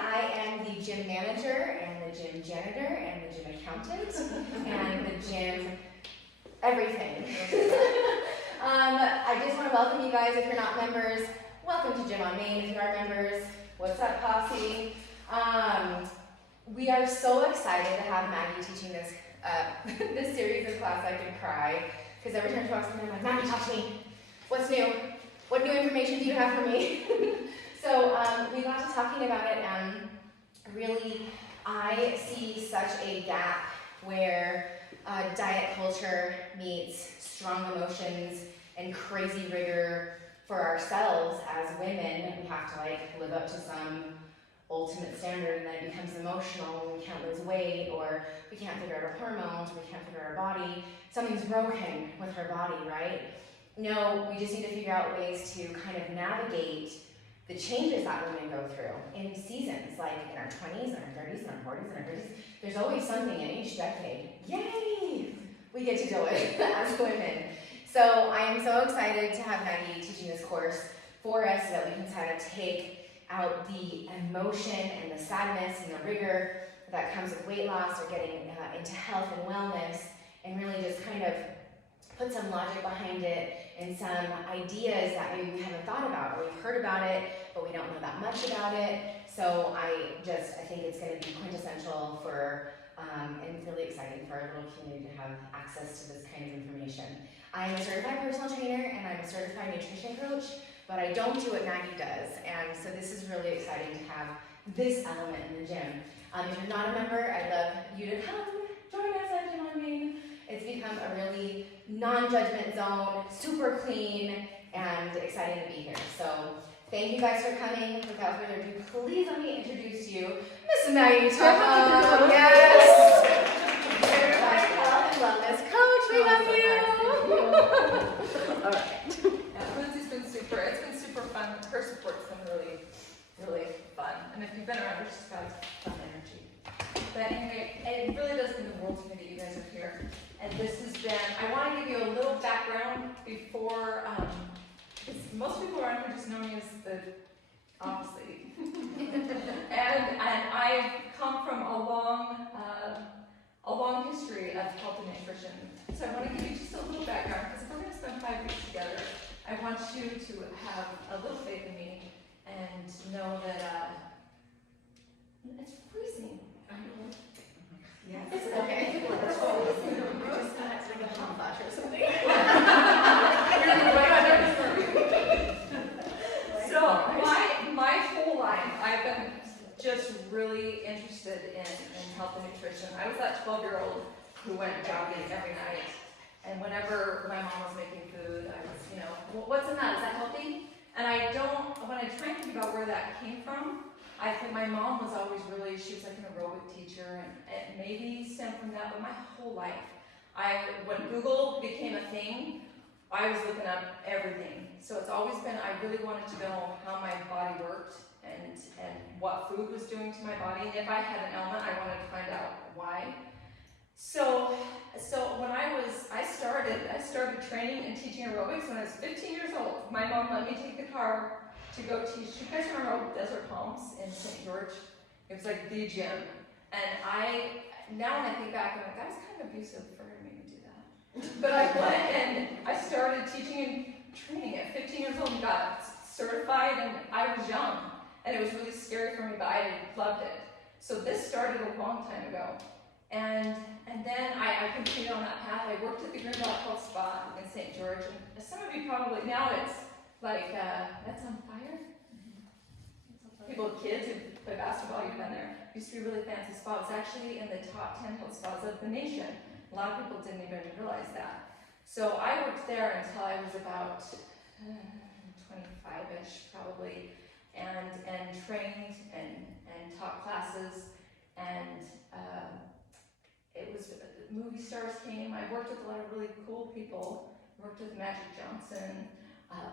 I am the gym manager and the gym janitor and the gym accountant and the gym everything. I just want to welcome you guys. If you're not members, welcome to Gym on Main. If you are members, what's up, posse? We are so excited to have Maggie teaching this this series of class. I can cry because every time she walks in, I'm like, Maggie, talk to me. What's new? What new information do you have for me? So we got to talking about it, and really, I see such a gap where diet culture meets strong emotions and crazy rigor for ourselves as women. We have to live up to some ultimate standard, and then it becomes emotional when we can't lose weight, or we can't figure out our hormones, we can't figure out our body. Something's broken with our body, right? No, we just need to figure out ways to kind of navigate the changes that women go through in seasons, like in our 20s, and our 30s, and our 40s, and our 50s. There's always something in each decade. Yay! We get to do it as women. So I am so excited to have Maggie teaching this course for us so that we can kind of take out the emotion and the sadness and the rigor that comes with weight loss or getting into health and wellness, and really just kind of put some logic behind it and some ideas that maybe we haven't thought about, or we've heard about it, but we don't know that much about it. So I think it's going to be quintessential for, and really exciting for our little community to have access to this kind of information. I'm a certified personal trainer and I'm a certified nutrition coach, but I don't do what Maggie does. And so this is really exciting to have this element in the gym. If you're not a member, I'd love you to come join us at Gym on Main. It's become a really non-judgment zone, super clean, and exciting to be here. So thank you guys for coming. Without further ado, please let me introduce you, Miss Maggie Tupper. Yes! Certified Health and Wellness Coach. We love you. All right. Yeah, Lindsay's been it's been super fun. Her support's been really, really fun. And if you've been around her, she's got fun energy. But anyway, it really does mean the world to me that you guys are here. And this has been, I want to give you a little background before, because most people around here just know me as the office lady. and I've come from a long history of health and nutrition. So I want to give you just a little background, because if we're going to spend 5 weeks together, I want you to have a little faith in me and know that it's freezing. Yes. Okay. It's like a hot flash or something. So my whole life, I've been just really interested in health and nutrition. I was that 12-year-old who went jogging every night, and whenever my mom was making food, I was, what's in that? Is that healthy? And when I try and think about where that came from, I think my mom was always she was like an aerobic teacher, and it maybe stemmed from that, but my whole life, when Google became a thing, I was looking up everything. So it's always been, I really wanted to know how my body worked and what food was doing to my body, and if I had an ailment, I wanted to find out why. So when I started training and teaching aerobics when I was 15 years old. My mom let me take the car to go teach. You guys remember Desert Palms in St. George? It was like the gym. And now when I think back, I'm like, that was kind of abusive for her to make me do that. But I went and I started teaching and training at 15 years old and got certified, and I was young. And it was really scary for me, but I loved it. So this started a long time ago. And then I continued on that path. I worked at the Greenbelt Health Spa in St. George. And some of you probably, now it's like, that's on fire? People with kids who play basketball, you've been there. It used to be a really fancy spa. It was actually in the top 10 health spas of the nation. A lot of people didn't even realize that. So I worked there until I was about 25-ish probably, and trained and taught classes, and it was, movie stars came. I worked with a lot of really cool people. I worked with Magic Johnson.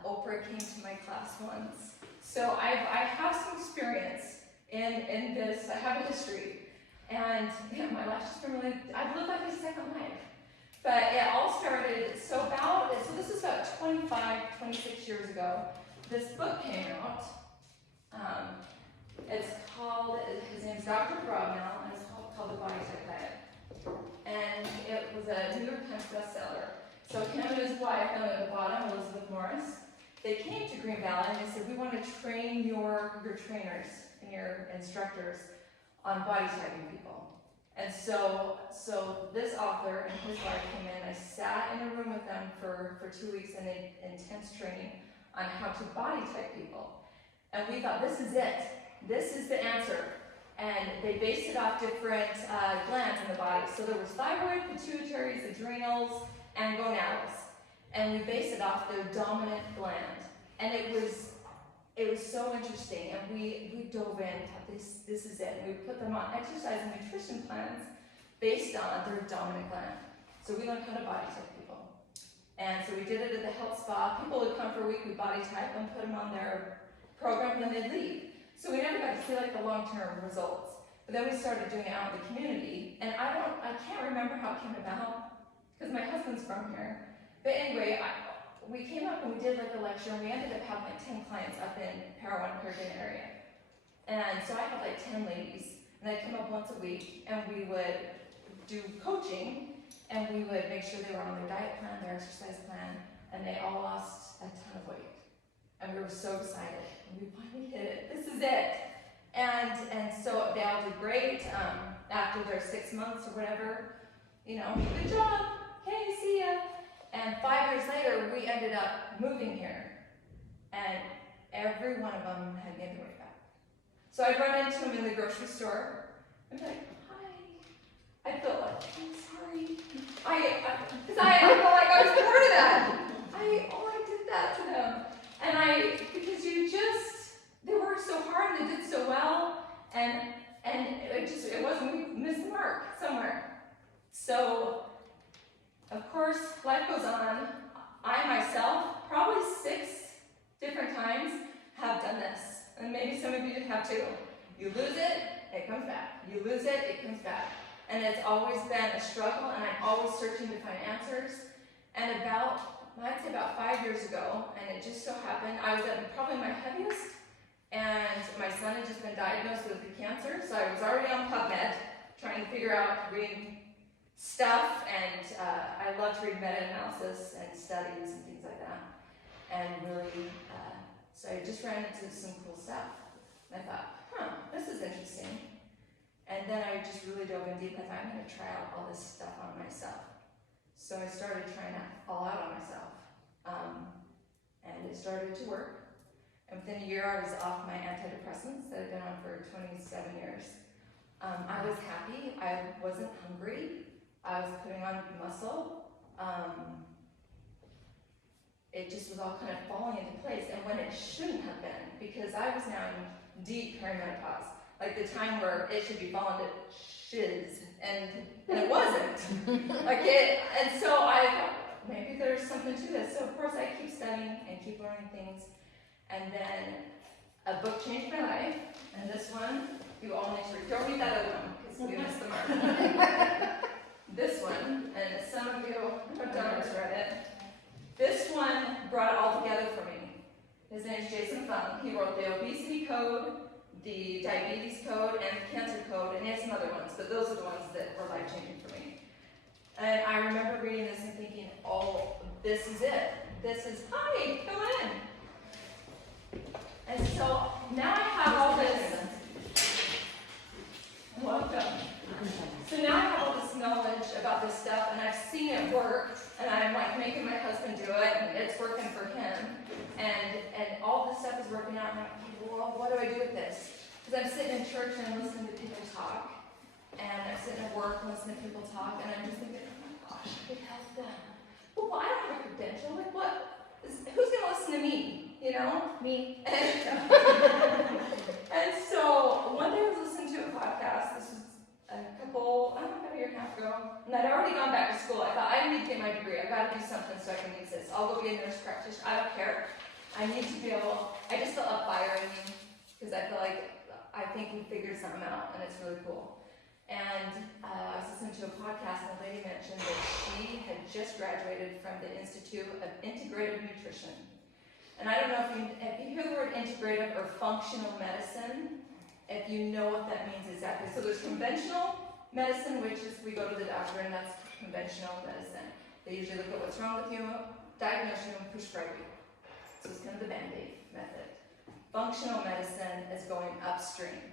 Oprah came to my class once. So I have some experience in this. I have a history. And my life's just been really, I've lived like a second life. But it all started, so this is about 25, 26 years ago. This book came out. It's called his wife, down at the bottom, Elizabeth Morris, they came to Green Valley and they said, we want to train your trainers and your instructors on body typing people. And so this author and his wife came in. I sat in a room with them for 2 weeks in intense training on how to body type people. And we thought, this is it. This is the answer. And they based it off different glands in the body. So there was thyroid, pituitaries, adrenals, and gonadals. And we based it off their dominant gland. And it was so interesting. And we dove in, thought this is it. And we put them on exercise and nutrition plans based on their dominant gland. So we learned how to body type people. And so we did it at the health spa. People would come for a week, we body type them, put them on their program, and then they'd leave. So we never got to see like the long-term results. But then we started doing it out in the community. And I can't remember how it came about, because my husband's from here. But anyway, we came up and we did like a lecture, and we ended up having like 10 clients up in Parowan, Perkin area. And so I had like 10 ladies, and they'd come up once a week, and we would do coaching, and we would make sure they were on their diet plan, their exercise plan, and they all lost a ton of weight. And we were so excited, and we finally hit it. This is it. And so they all did great. After their 6 months or whatever, good job. Hey, see ya. And 5 years later, we ended up moving here, and every one of them had gained their weight back. So I'd run into them in the grocery store, and be like, hi. I felt like, I'm sorry. Because I felt like I was part of that. I did that to them. And because they worked so hard and they did so well, and it wasn't, we missed the mark somewhere. So, of course, life goes on. I myself, probably 6 different times, have done this. And maybe some of you have too. You lose it, it comes back. You lose it, it comes back. And it's always been a struggle, and I'm always searching to find answers. And I'd say about 5 years ago, and it just so happened, I was at probably my heaviest, and my son had just been diagnosed with cancer, so I was already on PubMed, trying to figure out, reading stuff, and I love to read meta-analysis and studies and things like that. And really, so I just ran into some cool stuff. And I thought, this is interesting. And then I just really dove in deep, and I thought, I'm going to try out all this stuff on myself. So I started trying it all out on myself. And it started to work. And within a year, I was off my antidepressants that I'd been on for 27 years. I was happy. I wasn't hungry. I was putting on muscle. It just was all kind of falling into place, and when it shouldn't have been, because I was now in deep perimenopause, like the time where it should be falling to shiz, and it wasn't. And so I thought, maybe there's something to this. So of course I keep studying and keep learning things, and then a book changed my life, and this one, you all need to read. Don't read that other one, because we missed the mark. This one, and some of you have done this, read it. This one brought it all together for me. His name is Jason Fung. He wrote the obesity code, the diabetes code, and the cancer code, and he has some other ones, but those are the ones that were life-changing for me. And I remember reading this and thinking, oh, this is it. This is, hi, come in. And so now I have all this. Welcome. So now I have all this knowledge about this stuff, and I've seen it work, and I'm like making my husband do it, and it's working for him. And all this stuff is working out, and I'm like, well, what do I do with this? Because I'm sitting in church and I'm listening to people talk, and I'm sitting at work and listening to people talk, and I'm just thinking, oh my gosh, I could help them. Well, I don't have a credential. Like, who's going to listen to me? Me. And so one day I was listening to a podcast. This was about a year and a half ago, and I'd already gone back to school. I thought, I need to get my degree. I've got to do something so I can use this. I'll go be a nurse practitioner. I don't care. I need to be able, I just feel up fire in me, because I feel like I think we figured something out, and it's really cool. And I was listening to a podcast, and a lady mentioned that she had just graduated from the Institute of Integrative Nutrition. And I don't know if you hear the word integrative or functional medicine, if you know what that means exactly. So there's conventional medicine, which is we go to the doctor, and that's conventional medicine. They usually look at what's wrong with you, diagnose you, and prescribe you. So it's kind of the Band-Aid method. Functional medicine is going upstream.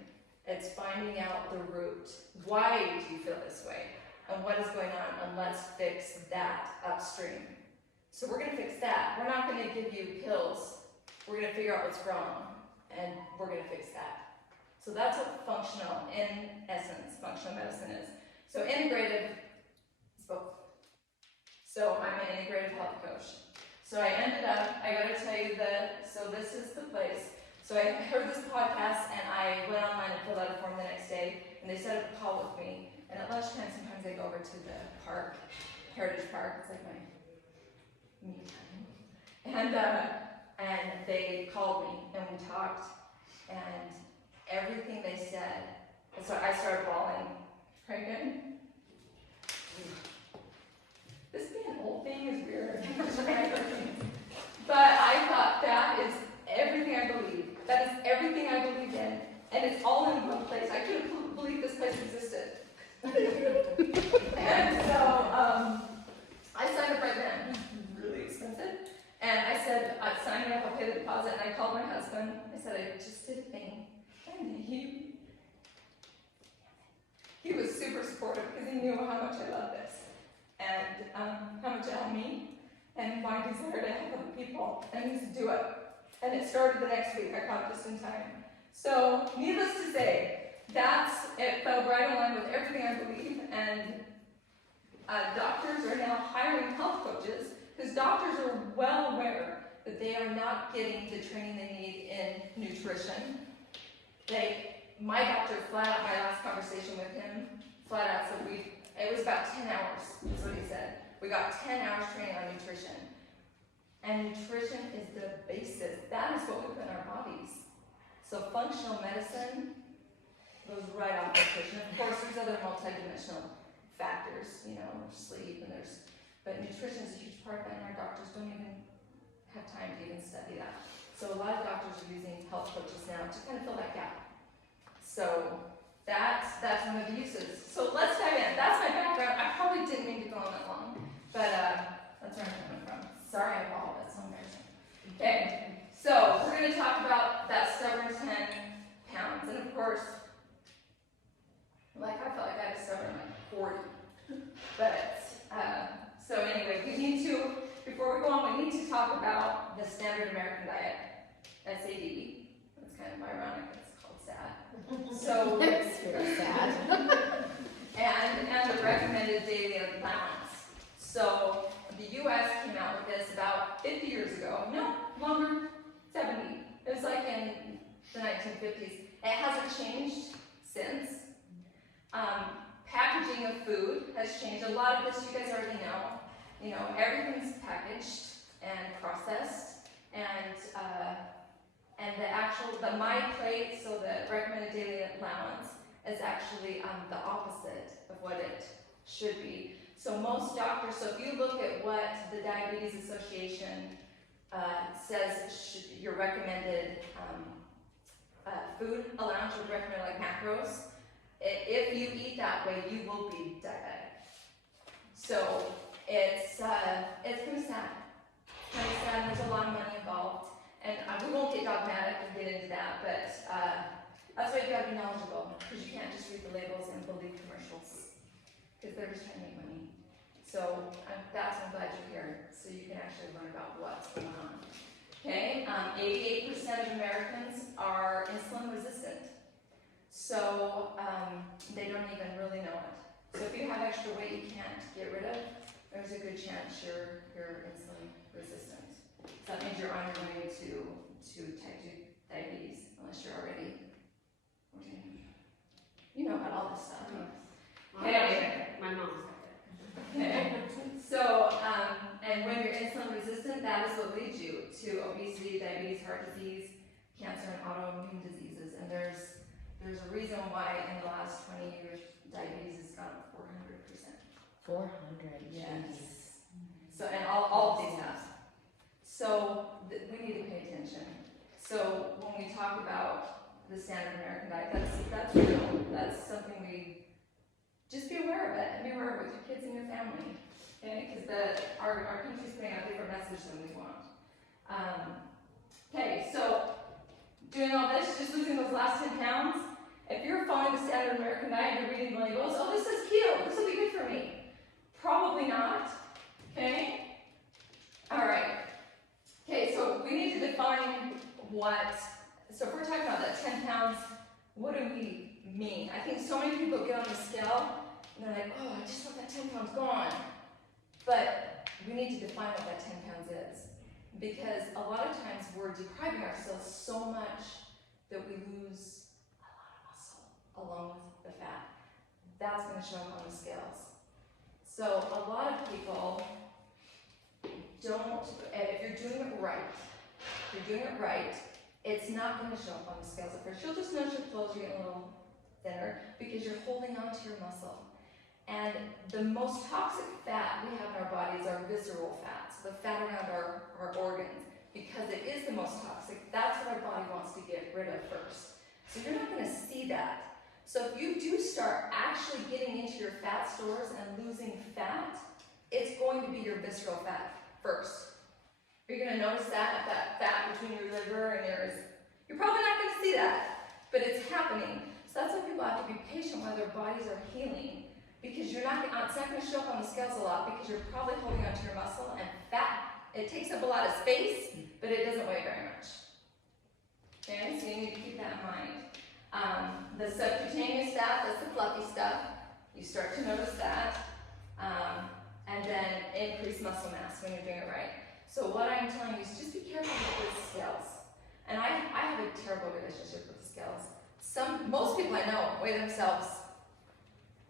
It's finding out the root. Why do you feel this way? And what is going on? And let's fix that upstream. So we're going to fix that. We're not going to give you pills. We're going to figure out what's wrong, and we're going to fix that. So that's what functional, in essence, functional medicine is. So integrative is both. So I'm an integrative health coach. So I ended up, I got to tell you so this is the place. So I heard this podcast, and I went online and filled out a form the next day, and they set up a call with me. And at lunchtime, sometimes I go over to the park, Heritage Park. It's like my me time. And they called me, and we talked, and everything they said. And so I started bawling. Pregnant. This being an old thing is weird. But I thought that is everything I believe. That is everything I believed in. And it's all in one place. I couldn't believe this place existed. And so I signed up right then. It was really expensive. And I said, sign me up, I'll pay the deposit. And I called my husband. I said, I just did a thing. And he was super supportive because he knew how much I love this. And how much it helped me. And my desire to help other people. And he said, do it. And it started the next week. I caught just in time. So, needless to say, it fell right in line with everything I believe. And doctors are now hiring health coaches because doctors are well aware that they are not getting the training they need in nutrition. My doctor flat out, my last conversation with him, flat out said it was about 10 hours, is what he said. We got 10 hours training on nutrition. And nutrition is the basis. That is what we put in our bodies. So functional medicine goes right off nutrition. Of course, there's other multidimensional factors, sleep, but nutrition is a huge part of that, and our doctors don't even have time to even study that. So a lot of doctors are using health coaches now to kind of fill that gap. So that's one of the uses. So let's dive in. That's my background. I probably didn't mean to go on that long, but that's where I'm coming from. Sorry, I bawled. That's so embarrassing. Okay, so we're going to talk about that stubborn 10 pounds. And of course, I felt like I was stubborn 40. But, so anyway, before we go on, we need to talk about the standard American diet, SAD. That's kind of ironic. It's called SAD. So It's very sad. and the recommended daily allowance. So the U.S. came out with this about 50 years ago. No, longer, 70. It was like in the 1950s. It hasn't changed since. Packaging of food has changed. A lot of this you guys already know. Everything's packaged and processed, and the My Plate, so the recommended daily allowance, is actually the opposite of what it should be. So most doctors, so if you look at what the Diabetes Association says your recommended food allowance would recommend, like macros, if you eat that way, you will be diabetic. So it's kind of sad. And there's a lot of money involved. And we won't get dogmatic and get into that, but that's why you've got to be knowledgeable, because you can't just read the labels and believe commercials, because they're just trying to make money. So I'm glad you're here, so you can actually learn about what's going on. Okay, 88% of Americans are insulin resistant. So they don't even really know it. So if you have extra weight you can't get rid of, there's a good chance you're insulin resistant. So that means you're on your way to type 2 diabetes, unless you're already, you know about all this stuff. Okay. My mom's got that. Okay. So, and when you're insulin resistant, that is what leads you to obesity, diabetes, heart disease, cancer, and autoimmune diseases. And there's a reason why in the last 20 years, diabetes has gone up 400%. 400, Yes. So, and all of these have. So, we need to pay attention. So, when we talk about the standard American diet, that's real. That's something we just be aware of it, and be aware of it with your kids and your family. Okay, because our country's putting out a different message than we want. Okay, so doing all this, just losing those last 10 pounds. If you're following the standard American diet, you're reading the labels, oh, this is cute, this will be good for me. Probably not, okay? All right. Okay, so we need to define so if we're talking about that 10 pounds, what do we mean? I think so many people get on the scale, and they're like, oh, I just want that 10 pounds gone. But we need to define what that 10 pounds is. Because a lot of times we're depriving ourselves so much that we lose a lot of muscle along with the fat. That's going to show up on the scales. So a lot of people don't, if you're doing it right, it's not going to show up on the scales at first. You'll just notice your clothes are getting a little thinner because you're holding on to your muscle. And the most toxic fat we have in our bodies are visceral fats, the fat around our organs, because it is the most toxic. That's what our body wants to get rid of first. So you're not going to see that. So if you do start actually getting into your fat stores and losing fat, it's going to be your visceral fat first. You're going to notice that fat between your liver and yours. You're probably not going to see that, but it's happening. So that's why people have to be patient while their bodies are healing. Because it's not going to show up on the scales a lot because you're probably holding onto your muscle, and fat, it takes up a lot of space, but it doesn't weigh very much. Okay, so you need to keep that in mind. The subcutaneous fat, that's the fluffy stuff. You start to notice that. And then increase muscle mass when you're doing it right. So what I'm telling you is just be careful with the scales. And I have a terrible relationship with the scales. Most people I know weigh themselves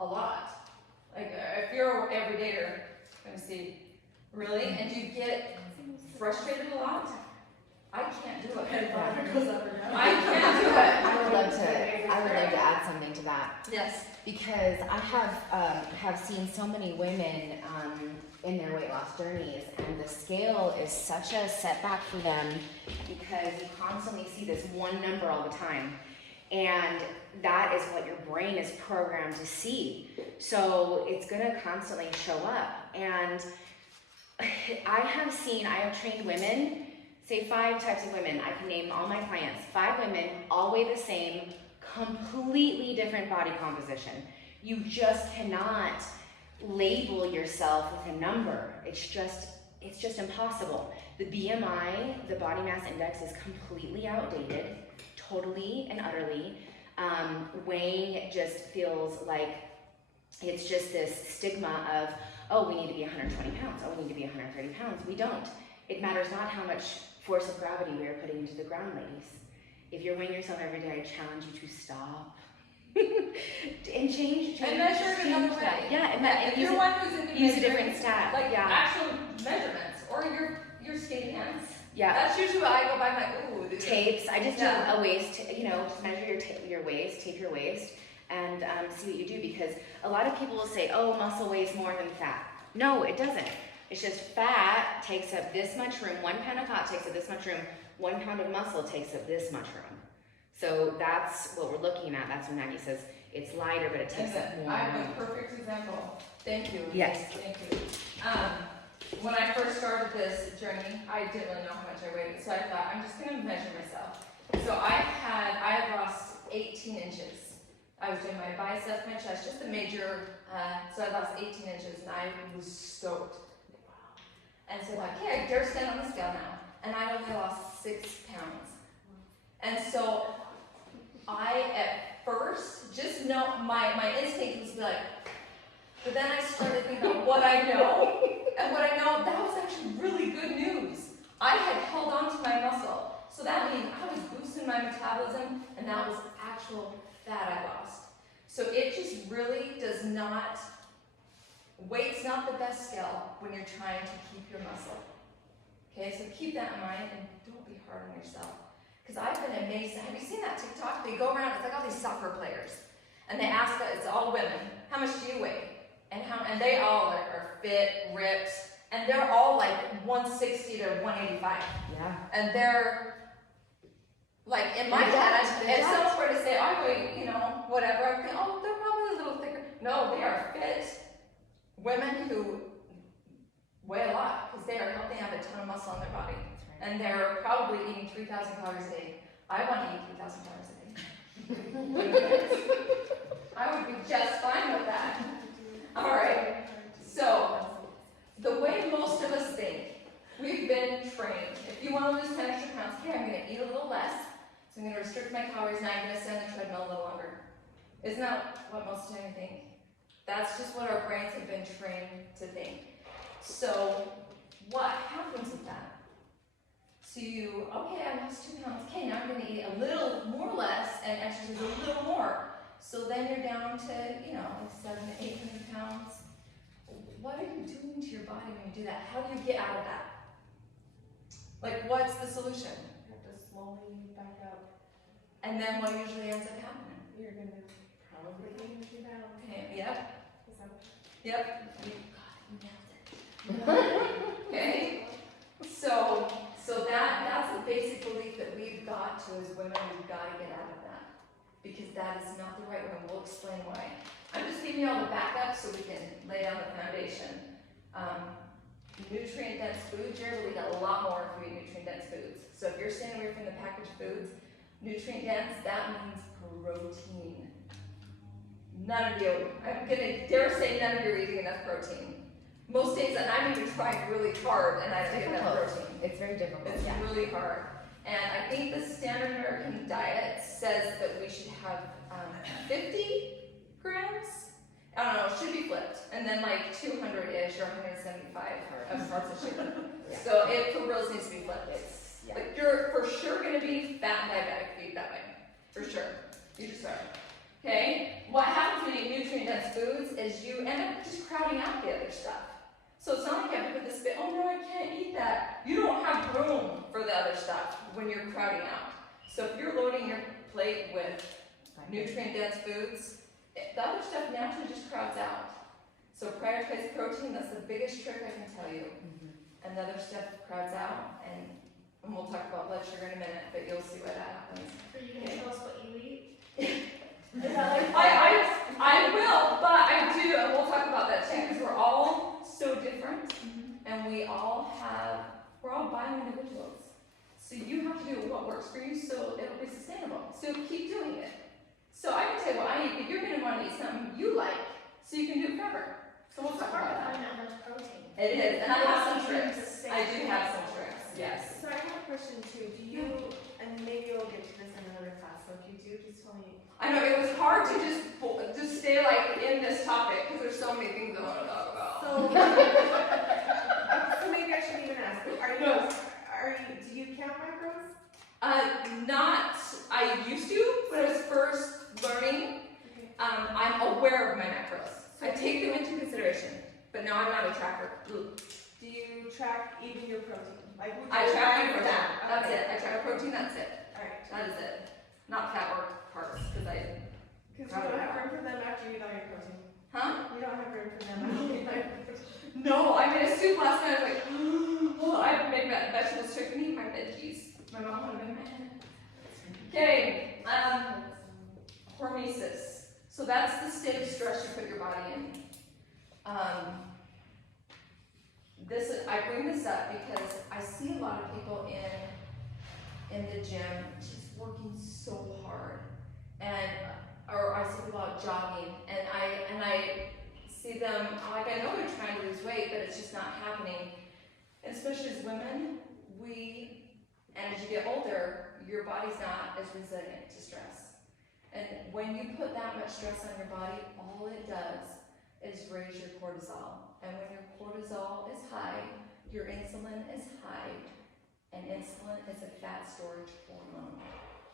a lot. Like, if you're an everydayer, let me see, really? And you get frustrated a lot? I can't do it. I can't do it. I would love to add something to that. Yes. Because I have seen so many women in their weight loss journeys, and the scale is such a setback for them because you constantly see this one number all the time. And that is what your brain is programmed to see. So it's going to constantly show up. And I have trained women, say 5 types of women. I can name all my clients. 5 women, all weigh the same, completely different body composition. You just cannot label yourself with a number. It's just impossible. The BMI, the body mass index, is completely outdated. Totally and utterly. Weighing just feels like it's just this stigma of, oh, we need to be 120 pounds. Oh, we need to be 130 pounds. We don't. It matters not how much force of gravity we are putting into the ground, ladies. If you're weighing yourself every day, I challenge you to stop. and change And measure it another way. Yeah, and you're one who's into use a different stat. Like actual measurements, or your skating hands. Yeah. That's usually what I go by. My ooh. Tapes. I just do a waist. Just measure your waist, tape your waist, and see what you do. Because a lot of people will say, "Oh, muscle weighs more than fat." No, it doesn't. It's just fat takes up this much room. 1 pound of fat takes up this much room. 1 pound of muscle takes up this much room. So that's what we're looking at. That's when Maggie says it's lighter, but it takes up more. I have a perfect example. Thank you. Yes. Thank you. When I first started this journey, I didn't really know how much I weighed, so I thought I'm just going to measure myself. So I had lost 18 inches. I was doing my biceps, my chest, just the major. So I lost 18 inches, and I was stoked. And so I thought, okay, I dare stand on the scale now, and I only lost 6 pounds. And so I, at first, just know my instinct was to be like, but then I started thinking about what I know, and what I know, that was actually really good news. I had held on to my muscle, so that means I was boosting my metabolism, and that was actual fat I lost. So it just really does not, weight's not the best scale when you're trying to keep your muscle. Okay, so keep that in mind, and don't be hard on yourself. Because I've been amazed. Have you seen that TikTok? They go around, it's like all these soccer players. And they ask, it's all women, how much do you weigh? And they all are fit, ripped, and they're all like 160 to 185. Yeah. And they're, like, in my head, if someone were to say, I weigh, whatever, I would think, oh, they're probably a little thicker. No, they are fit women who weigh a lot because they are healthy and have a ton of muscle on their body. And they're probably eating 3,000 calories a day. I want to eat 3,000 calories a day. I would be just fine with that. All right. So, the way most of us think, we've been trained. If you want to lose 10 extra pounds, okay, I'm going to eat a little less. So I'm going to restrict my calories, and I'm going to stay on the treadmill a little longer. Isn't that what most of the time we think? That's just what our brains have been trained to think. So, what happens with that? So okay, I lost 2 pounds. Okay, now I'm going to eat a little more less and exercise a little more. So then you're down to, like 700 to 800 pounds. What are you doing to your body when you do that? How do you get out of that? Like, what's the solution? You have to slowly back up. And then what usually ends up happening? You're gonna probably gain 2 pounds. Okay, yep, Is that yep. You nailed it. Okay, so that's a basic belief that we've got to as women. We've got to get out of that because that is not the right way. We'll explain why. I'm just giving you all the backup so we can lay down the foundation. Nutrient-dense foods, you're going to eat a lot more if you eat nutrient-dense foods. So if you're staying away from the packaged foods, nutrient-dense, that means protein. None of you, I'm going to dare say none of you are eating enough protein. Most days, and I'm even trying really hard, and I don't get enough protein. It's very difficult. It's really hard. And I think the standard American diet says that we should have 50 grams. I don't know, it should be flipped. And then like 200-ish or 175 of parts of sugar. Yeah. So it for real needs to be flipped. Yeah. But you're for sure going to be fat and diabetic if you eat that way. For sure. You just are. Okay? What happens when you eat nutrient-dense foods is you end up just crowding out the other stuff. So it's not like you have to put this bit, oh no, I can't eat that. You don't have room for the other stuff when you're crowding out. So if you're loading your plate with nutrient-dense foods, the other stuff naturally just crowds out. So prioritize protein, that's the biggest trick I can tell you. And the other stuff crowds out, and we'll talk about blood sugar in a minute, but you'll see why that happens. Are you gonna tell us what you eat? I will, but I do, and we'll talk about that too, because we're all so different, and we're all bio individuals. So you have to do what works for you so it'll be sustainable. So keep doing it. So I can tell you what I eat, but you're going to want to eat something you like, so you can do it forever. So we'll talk about that. Find out how much protein. It is, and I have some Eating tricks. the same I do thing. have some tricks, yes. So I have a question too. Do you, and maybe we'll get to this in another class, so if you do, just tell me. I know, it was hard to just stay like in this topic, because there's so many things I want to talk about. So, so maybe I shouldn't even ask. Do you count macros? I used to, when I was first learning, Okay. I'm aware of my macros. I take them into consideration, but now I'm not a tracker. Do you track even your protein? Like, would I you track my track protein, that? that's Okay. it. I track protein, that's it. Alright. That is it. Not fat or carbs, because Because you don't have room for them after you eat all your protein. Huh? You don't have room for them after you eat all your protein. No, I made a soup last night. I was like, oh, I have to make that vegetable soup and eat my veggies. My mom would have been mad. Okay, hormesis. So that's the state of stress you put your body in. I bring this up because I see a lot of people in the gym just working so hard, or I see people out jogging, and I see them like I know they're trying to lose weight, but it's just not happening. And especially as women, and as you get older, your body's not as resilient to stress. And when you put that much stress on your body, all it does is raise your cortisol. And when your cortisol is high, your insulin is high, and insulin is a fat storage hormone.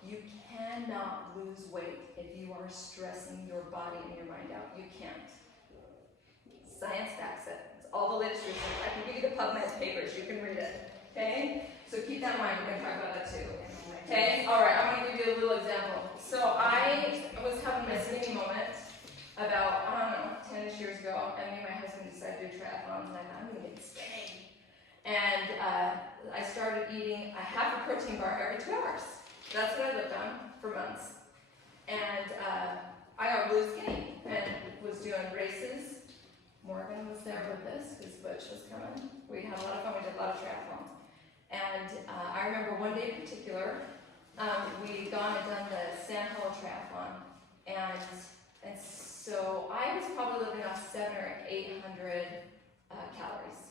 You cannot lose weight if you are stressing your body and your mind out. You can't. Science backs it. It's all the latest research. I can give you the PubMed papers. You can read it. Okay? So keep that in mind. We're going to talk about that too. Okay? Alright, I'm going to give you a little example. So I was having my skinny moment about, 10-ish years ago, and me and my husband decided to do triathlons, and I thought, I'm going to get skinny. And I started eating a half a protein bar every 2 hours. That's what I lived on for months. And I got really skinny and was doing races Morgan was there with us because Butch was coming. We had a lot of fun. We did a lot of triathlons. And I remember one day in particular, we'd gone and done the Sand Hollow Triathlon. And so I was probably living off 700 or 800 calories.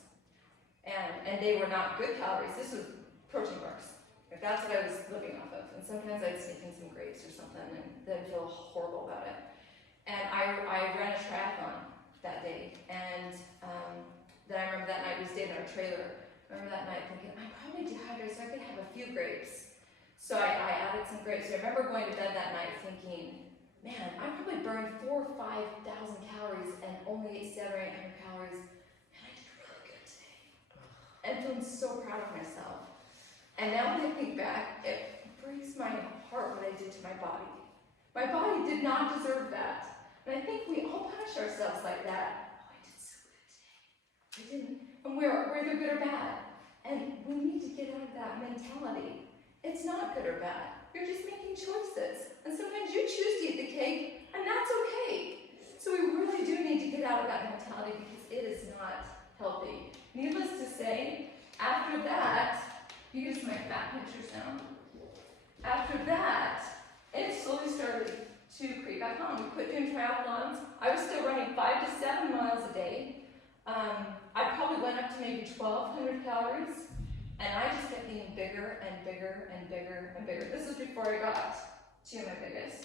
And they were not good calories. This was protein bars. Like, that's what I was living off of. And sometimes I'd sneak in some grapes or something and then feel horrible about it. And I ran a triathlon that day. And then I remember that night we stayed in our trailer. I remember that night thinking, I'm probably dehydrated, so I could have a few grapes. So I added some grapes. So I remember going to bed that night thinking, man, I probably burned 4,000 or 5,000 calories and only ate 700 or 800 calories. And I did really good today. And feeling so proud of myself. And now when I think back, it breaks my heart what I did to my body. My body did not deserve that. And I think we all punish ourselves like that. Oh, I did so good today. I didn't. And we're either good or bad. And we need to get out of that mentality. It's not good or bad. You're just making choices. And sometimes you choose to eat the cake, and that's okay. So we really do need to get out of that mentality because it is not healthy. Needless to say, after that, here's my fat pictures now. After that, it slowly started to creep back on. We quit doing triathlons. I was still running 5 to 7 miles a day. I probably went up to maybe 1,200 calories. And I just kept getting bigger and bigger and bigger and bigger. This is before I got to my biggest.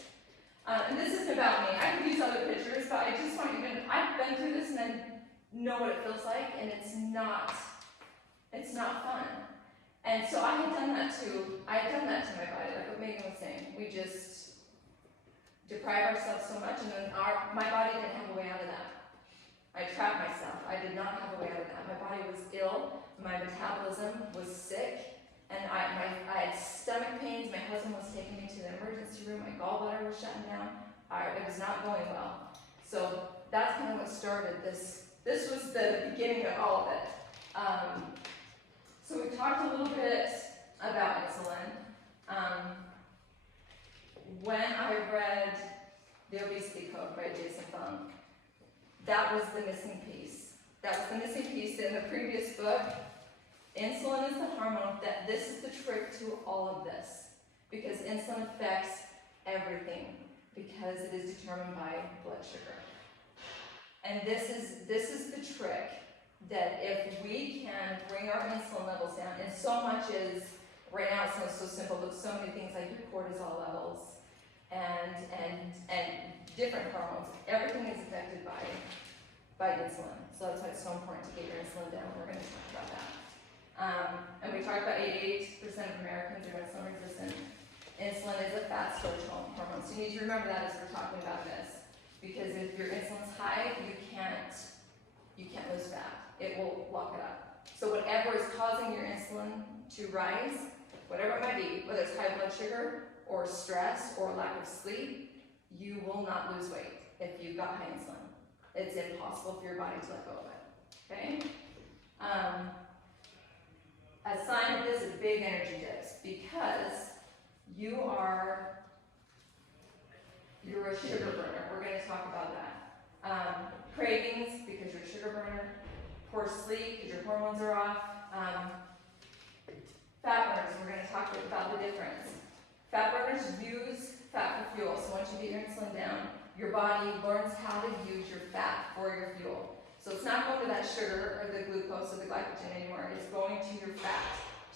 And this isn't about me. I could use other pictures, but I just want you to, I've been through this and I know what it feels like, and it's not fun. And so I had done that to my body, like what Megan was saying. We just deprive ourselves so much, and then my body didn't have a way out of that. I trapped myself. I did not have a way out of that. My body was ill. My metabolism was sick, and I had stomach pains. My husband was taking me to the emergency room. My gallbladder was shutting down. It was not going well. So that's kind of what started this. This was the beginning of all of it. So we talked a little bit about insulin. When I read The Obesity Code by Jason Fung, that was the missing piece. That was the missing piece in the previous book. Insulin is the hormone. This is the trick to all of this, because insulin affects everything, because it is determined by blood sugar. And this is the trick, that if we can bring our insulin levels down, and so much is, right now it sounds so simple, but so many things like your cortisol levels and different hormones, everything is affected by insulin. So that's why it's so important to get your insulin down. We're going to talk about that. And we talked about 88% of Americans are insulin resistant. Insulin is a fat storage hormone. So you need to remember that as we're talking about this. Because if your insulin's high, you can't lose fat. It will lock it up. So whatever is causing your insulin to rise, whatever it might be, whether it's high blood sugar or stress or lack of sleep, you will not lose weight if you've got high insulin. It's impossible for your body to let go of it. Okay? A sign of this is big energy dips, because you're a sugar burner. We're going to talk about that. Cravings, because you're a sugar burner. Poor sleep, because your hormones are off. Fat burners, we're going to talk about the difference. Fat burners use fat for fuel. So once you get your insulin down, your body learns how to use your fat for your fuel. So it's not going to that sugar or the glucose or the glycogen anymore. It's going to your fat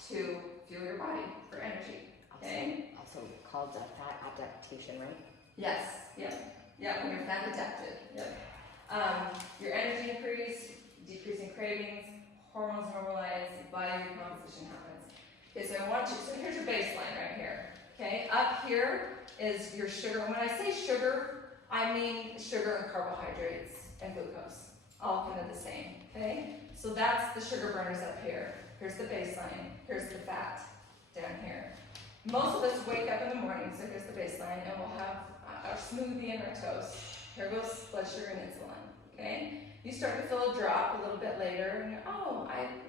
to fuel your body for energy. Okay? Also called fat adaptation, right? Yes. Yep. Yeah, when you're fat adapted. Yep. Your energy increase, decreasing cravings, hormones normalize, body recomposition happens. Okay, so so here's your baseline right here. Okay, up here is your sugar. When I say sugar, I mean sugar and carbohydrates and glucose, all kind of the same. Okay, so that's the sugar burners up here. Here's the baseline. Here's the fat down here. Most of us wake up in the morning, so here's the baseline, and we'll have our smoothie and our toast. Here goes blood sugar and insulin. Okay, you start to feel a drop a little bit later, and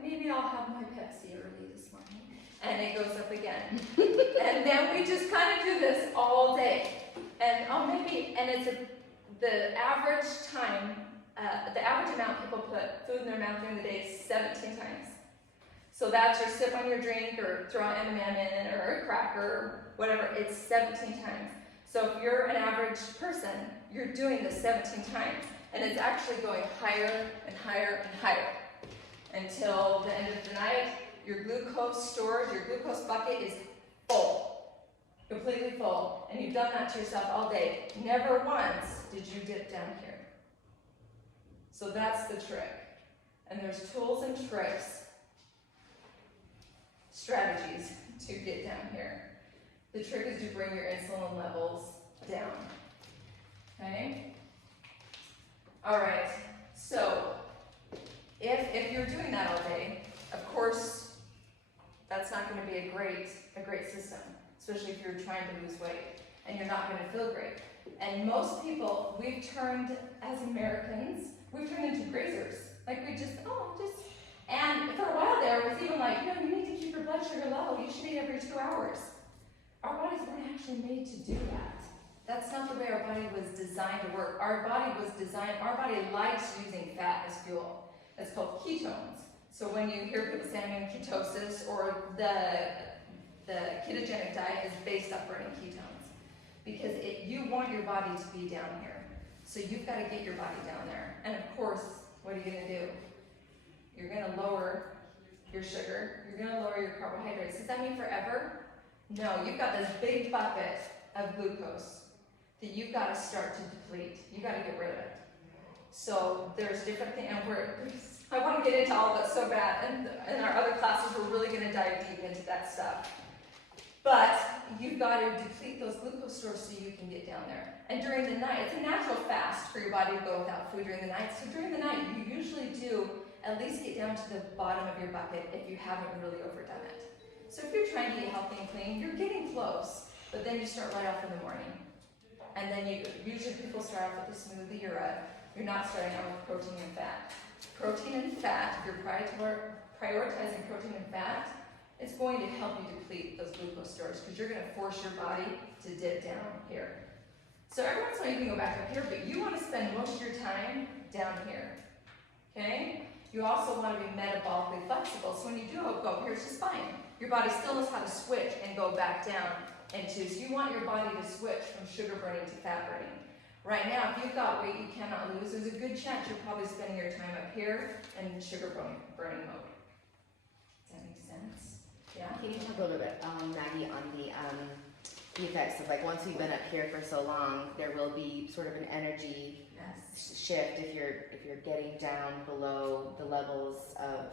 maybe I'll have my Pepsi early this morning, and it goes up again. And then we just kind of do this all day, and it's the average time the average amount people put food in their mouth during the day is 17 times. So that's your sip on your drink or throw an M&M in or a cracker or whatever, it's 17 times. So if you're an average person, you're doing this 17 times. And it's actually going higher and higher and higher until the end of the night, your glucose storage, your glucose bucket is full, completely full. And you've done that to yourself all day. Never once did you dip down here. So that's the trick. And there's tools and tricks, strategies to get down here. The trick is to bring your insulin levels down. Okay? All right, so if you're doing that all day, of course, that's not going to be a great system, especially if you're trying to lose weight and you're not going to feel great. And most people, we've turned, as Americans, we've turned into grazers. Like and for a while there, it was even like, you need to keep your blood sugar low. You should eat every 2 hours. Our bodies weren't actually made to do that. That's not the way our body was designed to work. Our body likes using fat as fuel. It's called ketones. So when you hear people say I'm in ketosis, or the ketogenic diet is based off burning ketones. Because you want your body to be down here. So you've got to get your body down there. And of course, what are you going to do? You're going to lower your sugar. You're going to lower your carbohydrates. Does that mean forever? No, you've got this big bucket of glucose that you've got to start to deplete. You've got to get rid of it. So there's different things, and I want to get into all of it so bad, and in our other classes we're really going to dive deep into that stuff. But you've got to deplete those glucose stores so you can get down there. And during the night, it's a natural fast for your body to go without food during the night. So during the night, you usually do at least get down to the bottom of your bucket if you haven't really overdone it. So if you're trying to eat healthy and clean, you're getting close, but then you start right off in the morning. And then usually people start off with a smoothie or you're not starting out with protein and fat. Protein and fat, if you're prioritizing protein and fat, it's going to help you deplete those glucose stores because you're going to force your body to dip down here. So every once in a while you can go back up here, but you want to spend most of your time down here. Okay? You also want to be metabolically flexible. So when you do go here, it's just fine. Your body still knows how to switch and go back down into. So you want your body to switch from sugar burning to fat burning. Right now, if you've got weight you cannot lose, there's a good chance you're probably spending your time up here in sugar burning mode. Does that make sense? Yeah? Can you talk a little bit, Maggie, on the effects of, like, once you've been up here for so long, there will be sort of an energy shift if you're getting down below the levels of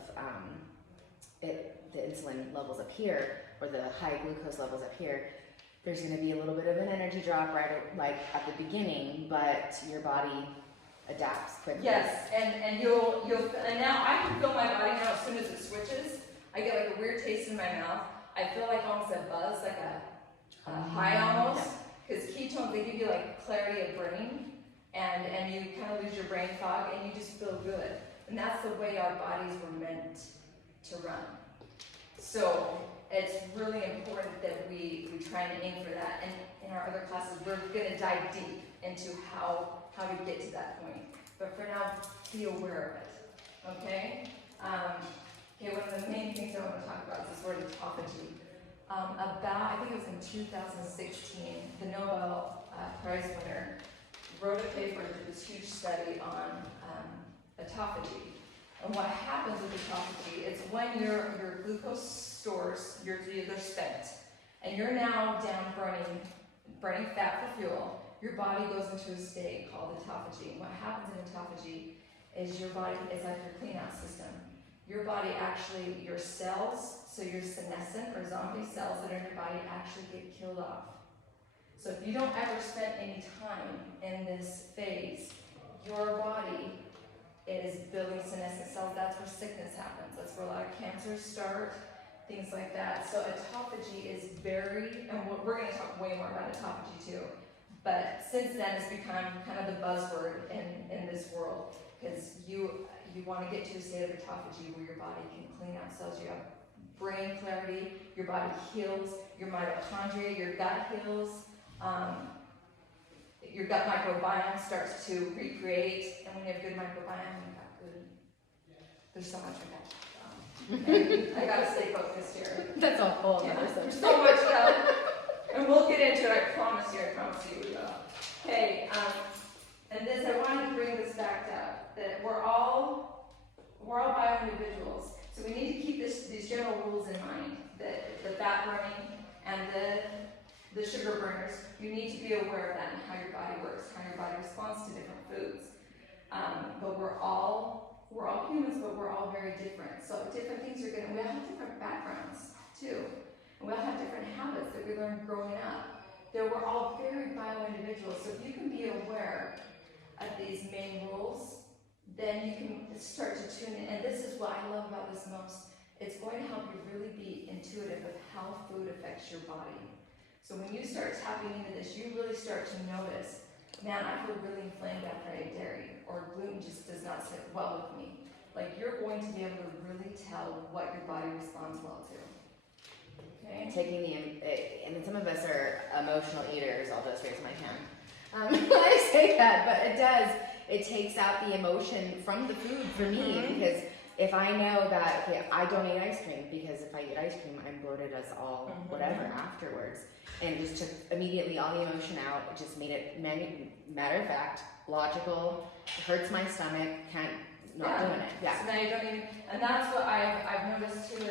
the insulin levels up here, or the high glucose levels up here. There's going to be a little bit of an energy drop like at the beginning, but your body adapts quickly. Yes, and you'll and now I can feel my body now as soon as it switches. I get like a weird taste in my mouth. I feel like almost a buzz, like a high almost, because ketones, they give you like clarity of brain, and you kind of lose your brain fog, and you just feel good. And that's the way our bodies were meant to run. So it's really important that we try and aim for that. And in our other classes, we're going to dive deep into how to get to that point. But for now, be aware of it. Okay? Okay, one of the main things I want to talk about is this word autophagy. I think it was in 2016, the Nobel Prize winner wrote a paper and did this huge study on autophagy. And what happens with autophagy is when your glucose stores, they're spent, and you're now down burning fat for fuel, your body goes into a state called autophagy. And what happens in autophagy is your body is like your clean-out system. Your body actually, your cells, so your senescent or zombie cells that are in your body actually get killed off. So if you don't ever spend any time in this phase, your body is building senescent cells. That's where sickness happens. That's where a lot of cancers start, things like that. So autophagy is and we're going to talk way more about autophagy too. But since then, it's become kind of the buzzword in this world, because you want to get to a state of autophagy where your body can clean out cells. You have brain clarity, your body heals, your mitochondria, your gut heals, your gut microbiome starts to recreate, and when you have good microbiome, you've got good. There's so much we got. I gotta stay focused here. That's a whole Yeah, other there's subject. so much and we'll get into it. I promise you. Okay, and this I wanted to bring this back up that we're all bio individuals, so we need to keep these general rules in mind. That the fat burning and the sugar burners, you need to be aware of that and how your body works, how your body responds to different foods. But we're all humans, but we're all very different. So different things we all have different backgrounds too. And we all have different habits that we learned growing up. We're all very bio individuals. So if you can be aware of these main rules, then you can start to tune in. And this is what I love about this most. It's going to help you really be intuitive of how food affects your body. So when you start tapping into this, you really start to notice, man, I feel really inflamed after I eat dairy, or gluten just does not sit well with me. Like, you're going to be able to really tell what your body responds well to. Okay? Taking and then some of us are emotional eaters, I'll just raise my hand. When I say that, but it takes out the emotion from the food for me, because if I know that, okay, I don't eat ice cream, because if I eat ice cream, I'm bloated as all whatever afterwards. And it just took immediately all the emotion out. It just made it matter of fact, logical, hurts my stomach, can't, not doing it. Yeah. So now you don't even, and that's what I've noticed too,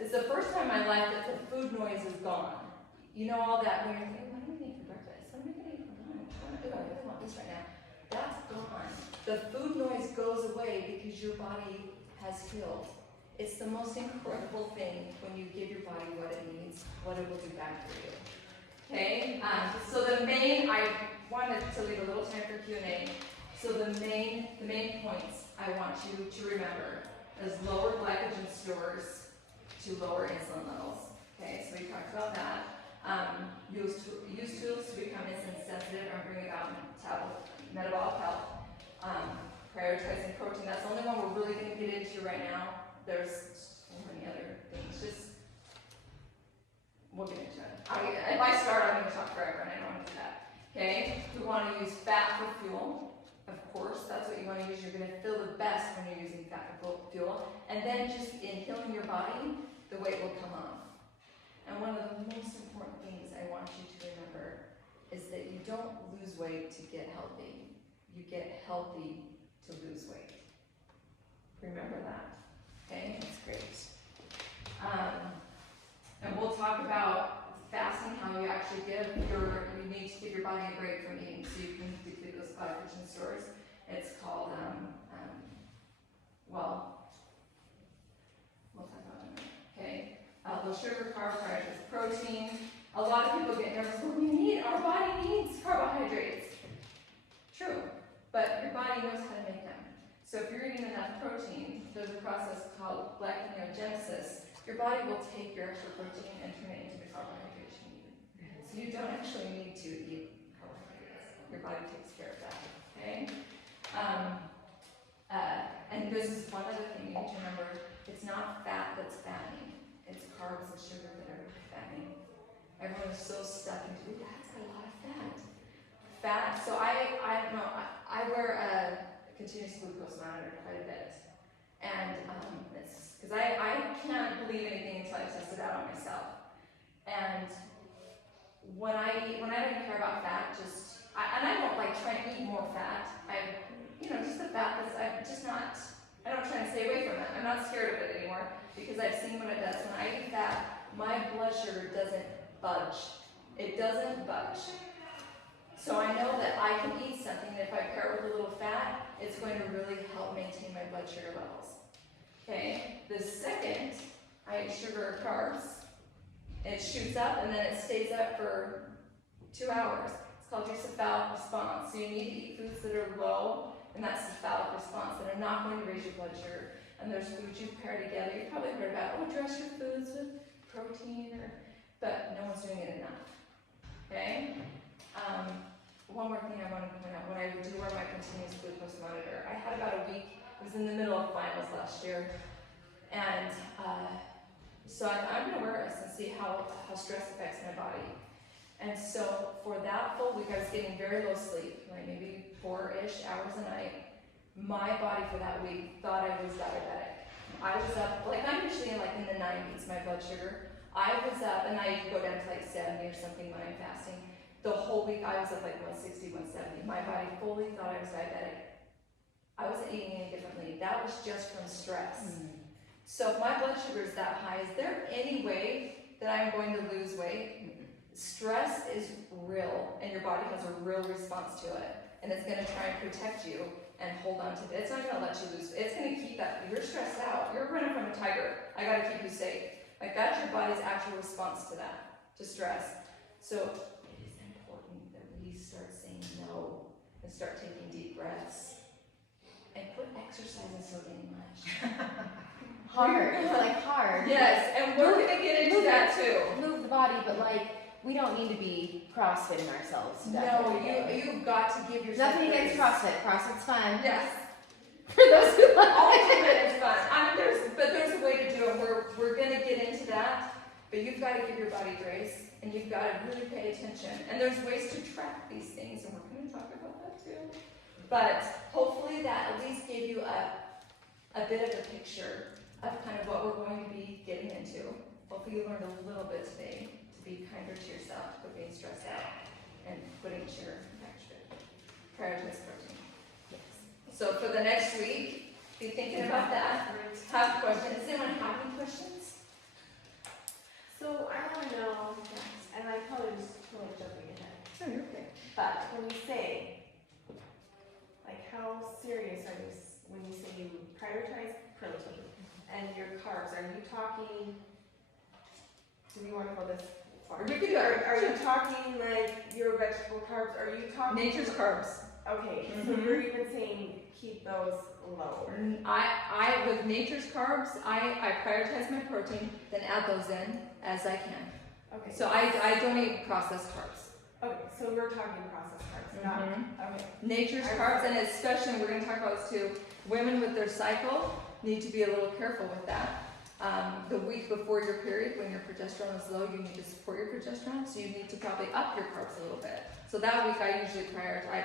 is the first time in my life that the food noise is gone. You know, all that when you're thinking, what am I going to eat for breakfast? What am I going to eat for lunch? I really want this right now. That's gone. The food noise goes away because your body has healed. It's the most incredible thing when you give your body what it needs, what it will do back for you. Okay? So I wanted to leave a little time for Q&A. So the main points I want you to remember is lower glycogen stores to lower insulin levels. Okay, so we talked about that. Use tools to become insulin sensitive and bring about metabolic health. Prioritizing protein. That's the only one we're really going to get into right now. There's so many other things. We'll get into it. If I start, I'm going to talk forever, and I don't want to do that. Okay? We want to use fat for fuel. Of course, that's what you want to use. You're going to feel the best when you're using fat for fuel. And then just in healing your body, the weight will come off. And one of the most important things I want you to remember is that you don't lose weight to get healthy. You get healthy to lose weight. Remember that. Okay? That's great. And we'll talk about fasting, how you actually you need to give your body a break from eating so you can deplete those glycogen stores. It's called, we'll talk about it. Okay? Low sugar, carbohydrates, protein. A lot of people get nervous, our body needs carbohydrates. True, but your body knows how to make them. So if you're eating enough protein, there's a process called glyconeogenesis. Your body will take your extra protein and turn it into the carbohydrates you need. So you don't actually need to eat carbohydrates. Your body takes care of that. Okay? And this is one other thing you need to remember. It's not fat that's fattening. It's carbs and sugar that are fattening. Everyone is so stuck into, that's got a lot of fat. So I don't know, I wear a continuous glucose monitor quite a bit. And it's because I can't believe anything until I test it out on myself. And when I don't care about fat, and I don't like try to eat more fat. Just the fat I don't try to stay away from it. I'm not scared of it anymore because I've seen what it does. When I eat fat, my blood sugar doesn't budge. It doesn't budge. So I know that I can eat something, and if I pair it with a little fat, it's going to really help maintain my blood sugar levels. Okay? The second I eat sugar or carbs, it shoots up and then it stays up for 2 hours. It's called your cephalic response. So you need to eat foods that are low in that cephalic response that are not going to raise your blood sugar. And there's foods you pair together. You've probably heard about, dress your foods with protein, but no one's doing it enough. Okay? One more thing I want to point out, when I do wear my continuous glucose monitor, I had about a week, it was in the middle of finals last year, and so I'm going to wear this and see how stress affects my body. And so for that full week, I was getting very low sleep, like maybe 4-ish hours a night. My body for that week thought I was diabetic. I was up, like I'm usually like in the 90s, my blood sugar. I was up, and I go down to like 70 or something when I'm fasting. The whole week I was up like 160, 170. My body fully thought I was diabetic. I wasn't eating any differently. That was just from stress. So if my blood sugar is that high, is there any way that I'm going to lose weight? Stress is real, and your body has a real response to it. And it's gonna try and protect you and hold on to it. It's not gonna let you lose. It's gonna keep that. You're stressed out. You're running from a tiger. I gotta keep you safe. Like that's your body's actual response to that, to stress. So it is important that we start saying no and start taking deep breaths and quit exercising so dang much. Hard, it's like hard. Yes, and we're gonna get into that too. Move the body, but like, we don't need to be CrossFitting ourselves. No, definitely. you've got to give yourself Nothing against grace. CrossFit. CrossFit's fun. Yes. For those who All like of it is fun. I mean, there's a way to do it. We're gonna get into that, but you've got to give your body grace, and you've got to really pay attention. And there's ways to track these things, and we're gonna talk about that too. But hopefully that at least gave you a bit of a picture of kind of what we're going to be getting into. Hopefully you learned a little bit today to be kinder to yourself, to quit being stressed out, and quitting sugar, prioritize protein. So for the next week, be thinking about that. Have questions. Does anyone have any questions? So I want to know, and I probably just totally jumping ahead, Oh, you're okay. but when you say, like, how serious are you when you say you prioritize protein and your carbs? Are you talking? Do you want to go this far? We can do it. Are you talking like your vegetable carbs? Are you talking Nature's carbs. Okay, so you're even saying keep those low. I with nature's carbs, I prioritize my protein, then add those in as I can. Okay. So I don't eat processed carbs. Okay, so we're talking processed carbs, not okay. Nature's carbs, and especially, we're going to talk about this too, women with their cycle need to be a little careful with that. The week before your period, when your progesterone is low, you need to support your progesterone, so you need to probably up your carbs a little bit. So that week I usually prioritize,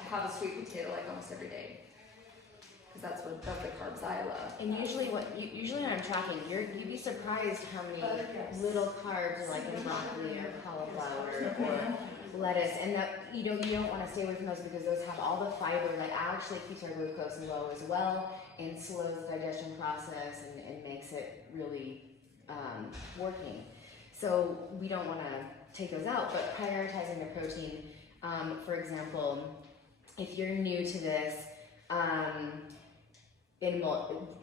I have a sweet potato like almost every day, because that's the carbs I love. And usually when I'm tracking, you'd be surprised how many little carbs are like in broccoli or cauliflower or lettuce, and that you don't want to stay away from those because those have all the fiber that actually keeps our glucose low as well and slows the digestion process and makes it really working. So we don't want to take those out, but prioritizing your protein. For example, if you're new to this,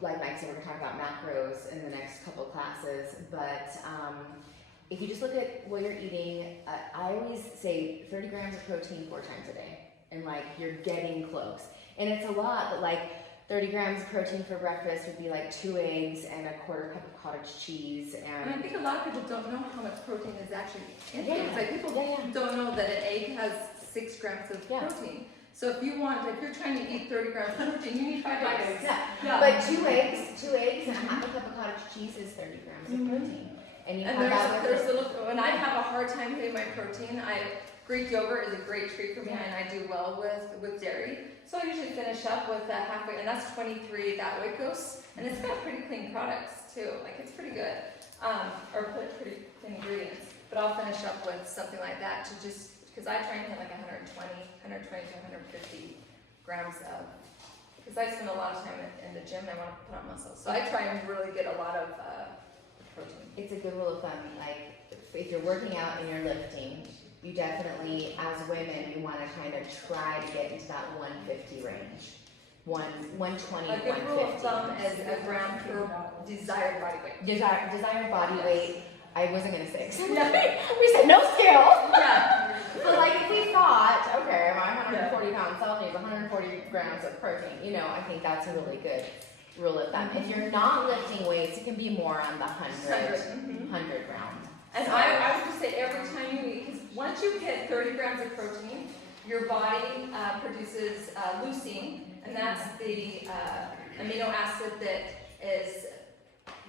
like Mike said, we're going to talk about macros in the next couple classes, but if you just look at what you're eating, I always say 30 grams of protein 4 times a day, and like you're getting close. And it's a lot, but like 30 grams of protein for breakfast would be like 2 eggs and a 1/4 cup of cottage cheese. And I think a lot of people don't know how much protein is actually in Yeah. things. Like people don't know that an egg has 6 grams of protein. So if you're trying to eat 30 grams of protein, you need 5 eggs. Yeah. But 2 eggs and a 1/2 cup of cottage cheese is 30 grams of protein. And you have that there's when I have a hard time hitting my protein, Greek yogurt is a great treat for me, and I do well with dairy. So I usually finish up with halfway, and that's 23 that way goes, and it's got pretty clean products too. Like it's pretty good, or pretty clean ingredients. But I'll finish up with something like that to just because I try and hit like 120 to 150 grams of. Because I spend a lot of time in the gym, and I want to put on muscle, so I try and really get a lot of protein. It's a good rule of thumb. Like if you're working out and you're lifting, you definitely, as women, you want to kind of try to get into that 150 range. 120, A good rule of thumb is a gram per desired body weight. Desired body weight. I wasn't gonna say we said no scale. Yeah. But like if we thought, okay, my 140 pound self needs 140 grams of protein, I think that's a really good rule of thumb. If you're not lifting weights, it can be more on the 100 round. And I would just say every time you eat, because once you hit 30 grams of protein, your body produces leucine, and that's the amino acid that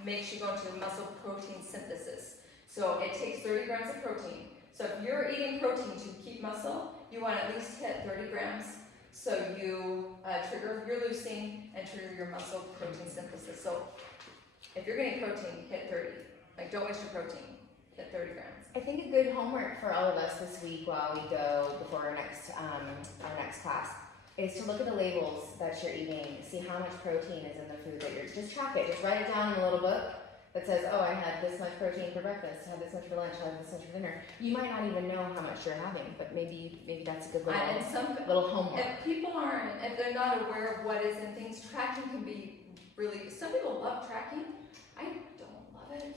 makes you go into muscle protein synthesis. So it takes 30 grams of protein. So if you're eating protein to keep muscle, you want to at least hit 30 grams. So you trigger your leucine and trigger your muscle protein synthesis. So if you're getting protein, hit 30. Like, don't waste your protein. Hit 30 grams. I think a good homework for all of us this week while we go before our next class is to look at the labels that you're eating, see how much protein is in the food that you're, just track it, just write it down in a little book that says, oh, I had this much protein for breakfast, I had this much for lunch, I had this much for dinner. You might not even know how much you're having, but maybe that's a good And little homework. if people aren't, if they're not aware of what is in things, tracking can be really, some people love tracking. I don't love it.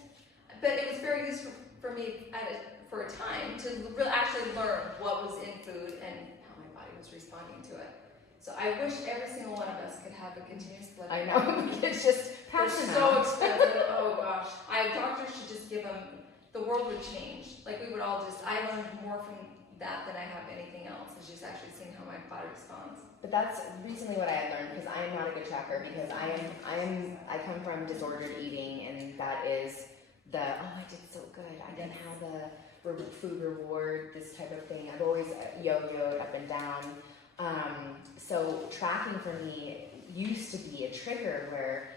But it was very useful for me for a time to really actually learn what was in food and how my body was responding to it. So I wish every single one of us could have a continuous blood. I know, it's just They're passionate. so expensive. Oh gosh. Doctors should just give them, the world would change. Like we would all just, I learned more from that than I have anything else. It's just actually seeing how my body responds. But that's recently what I had learned, because I am not a good tracker, because I come from disordered eating, and that is I did so good, I didn't have the food reward, this type of thing. I've always yo-yoed up and down. So tracking for me used to be a trigger where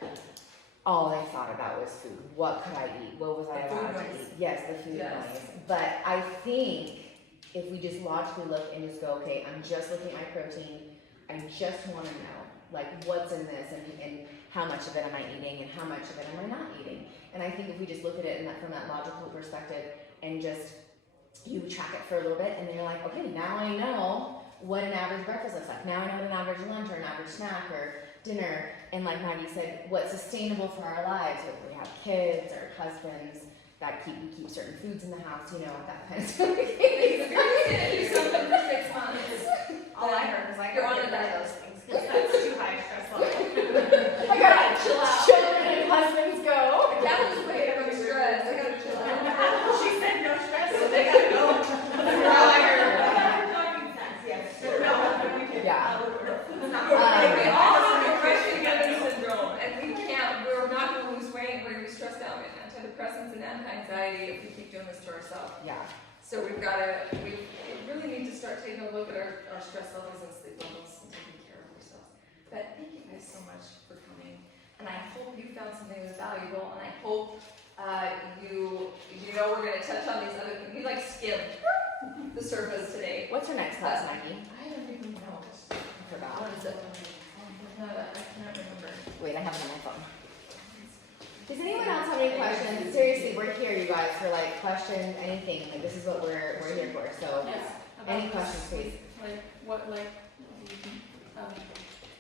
all I thought about was food. What could I eat? What was I The food allowed to noise. eat? Yes, the food Yes. noise. But I think if we just logically look and just go, okay, I'm just looking at my protein, I just want to know, like, what's in this and how much of it am I eating and how much of it am I not eating? And I think if we just look at it from that logical perspective and just, you track it for a little bit and then you're like, okay, now I know what an average breakfast looks like. Now I know what an average lunch or an average snack or dinner, and like Maggie said, what's sustainable for our lives, whether we have kids or husbands, that we keep certain foods in the house, that kind of stuff. If you're gonna do something for 6 months, All I heard was like, You're on get a rid of diet. those things, 'cause that's too high stress level. I gotta chill out. Children and husbands go. I can't lose weight, I'm stressed. I gotta chill out. She said no stress, so they gotta go. That's all I heard. Talking sense, yes. No, we can't. Yeah. It's not We good. all have depression syndrome, and we're not gonna lose weight, we're gonna be stressed out with antidepressants and anxiety if we keep doing this to ourselves. Yeah. So we really need to start taking a look at our stress levels and sleep levels and taking care of ourselves. But thank you guys so much for coming, and I hope you found something that was valuable, and I hope we're gonna touch on these other things. We like skimmed the surface today. What's your next class, Maggie? I don't even know. I forgot. What is it? I cannot remember. Wait, I have it on my phone. Does anyone else have any questions? Seriously, we're here, you guys, for like questions, anything. Like, this is what we're here for. So, Yes. any questions, please? Like, what, like, do you think,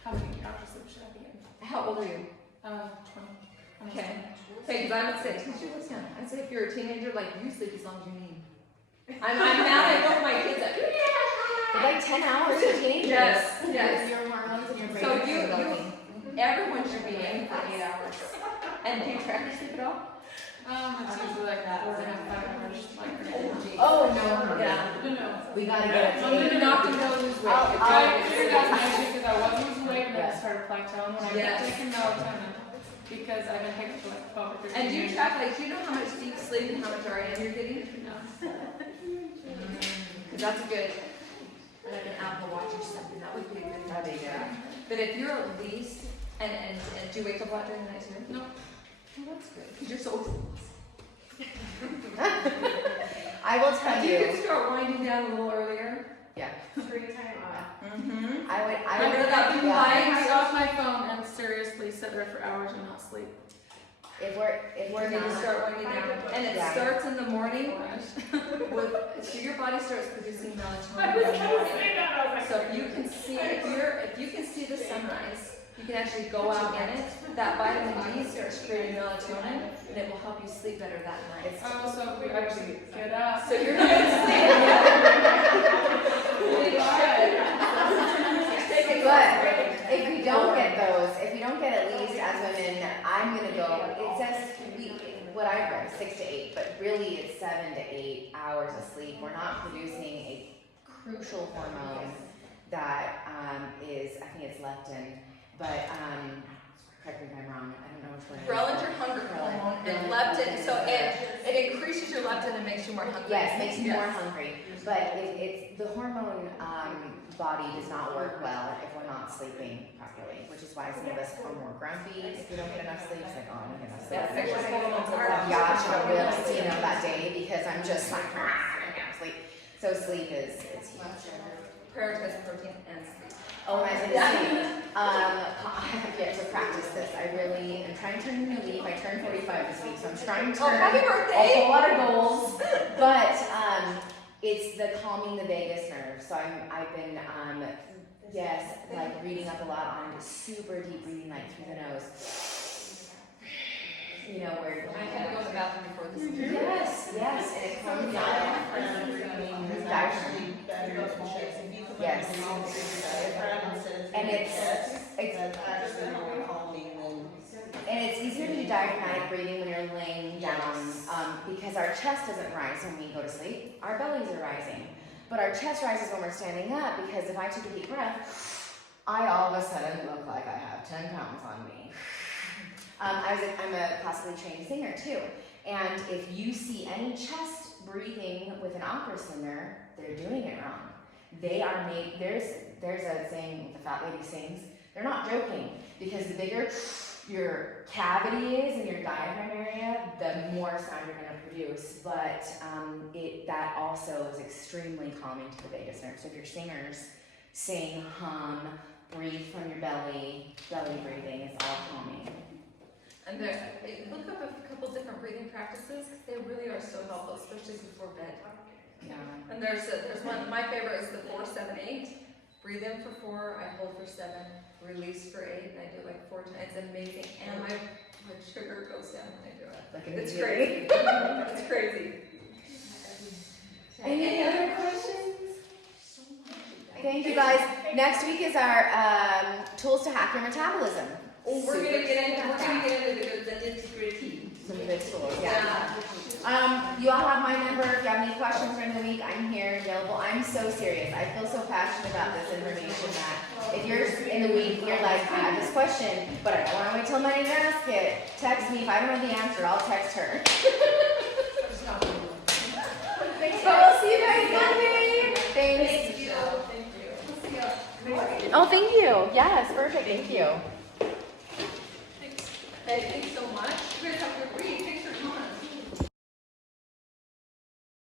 how many hours of sleep should I be getting? How old are you? 20. Almost Okay. 20. Okay, because I would say, teach your listen. I'd say if you're a teenager, like you sleep as long as you need. I'm mad I know my kids are, It's like 10 hours for teenagers. Yes. Your hormones and your brain So are you- developing. everyone should be aiming for 8 hours. And do you track your sleep at all? It's usually like 4.5, 5 hours, like, energy. Oh, no. Yeah. No. We gotta get it. I'm gonna not to go lose weight. I'll- I figured out my issue because I wasn't losing weight and then Yeah. I started plateauing when I Yes. was taking melatonin because I've been taking it for like 12 or 13 And do you years. track, like, do you know how much deep sleep and how much REM you're getting? No. Because that's a good, like an Apple Watch or something, that would be a good. That'd be good. But if you're at least, and do you wake up a lot during the night too? No. Well, that's good, because you're so I will tell If you you. could start winding down a little earlier. Yeah. Screen time on. Mm-hmm. I would. Get rid of that blue Yeah. light. I off my phone and seriously sit there for hours and not sleep. If we're Or need to not. start winding down. And it Yeah. starts in the morning with, so your body starts producing melatonin in the morning. So if you can see the sunrise, you can actually go out in it. That vitamin D starts creating melatonin, and it will help you sleep better that night. Oh, so if we actually get up. So you're not gonna sleep. You should. Take a But if we don't get those, if we don't get at least as women, I'm gonna go. It says what I've read 6 to 8, but really it's 7 to 8 hours of sleep. We're not producing a crucial hormone that is, I think it's leptin, but correct me if I'm wrong, I don't know which one. it is. Ghrelins are hunger hormone, and leptin, so it increases your leptin and makes you more hungry. Yes, makes you Yes. more hungry, but it's, the hormone, body does not work well if we're not sleeping properly, which is why some of us are more grumpy if we don't get enough sleep. It's like, oh, I don't get enough sleep. Yes, sexual hormones are. Gosh, I whipped, that day because I'm just like, I don't get enough sleep. So sleep is huge. Prioritize protein and sleep. Oh, and I was gonna say, I have yet to practice this. I really am trying to turn a new leaf. I turned 45 this week, so I'm trying to Oh, turn happy a birthday! whole lot of goals. But it's the calming the vagus nerve. So I've been yes, like reading up a lot on super deep breathing, like through the nose. You know where. I had to go to the bathroom before this. Yes, yes, and it calms down. Diaphragm. Yes. And it's easier to do diaphragmatic breathing when you're laying down because our chest doesn't rise when we go to sleep. Our bellies are rising. But our chest rises when we're standing up because if I took a deep breath, I all of a sudden look like I have 10 pounds on me. I'm a classically trained singer too. And if you see any chest breathing with an opera singer, they're doing it wrong. They are made, there's a saying, the fat lady sings, they're not joking, because the bigger your cavity is in your diaphragm area, the more sound you're going to produce. But that also is extremely calming to the vagus nerve. So if you're singers, sing, hum, breathe from your belly. Belly breathing is all calming. And look up a couple different breathing practices. They really are so helpful, especially before bed. Yeah. And there's one. My favorite is the 4-7-8. Breathe in for 4, I hold for 7, release for 8, and I do it like 4 times. It's amazing, and my sugar goes down when I do it. Like It's immediately. crazy. It's crazy. Any other questions? Thank you guys. Next week is our tools to hack your metabolism. Oh, we're gonna get into the nitty-gritty. Some good tools, yeah. You all have my number. If you have any questions during the week, I'm here available. I'm so serious. I feel so passionate about this information that if you're in the week, you're like, I have this question, but I don't want to wait till Monday to ask it. Text me. If I don't know the answer, I'll text her. So we'll see you guys Monday. Thanks. Thank you. Oh, thank you. Yes, perfect. Thank you. Thanks so much. You guys have a good week.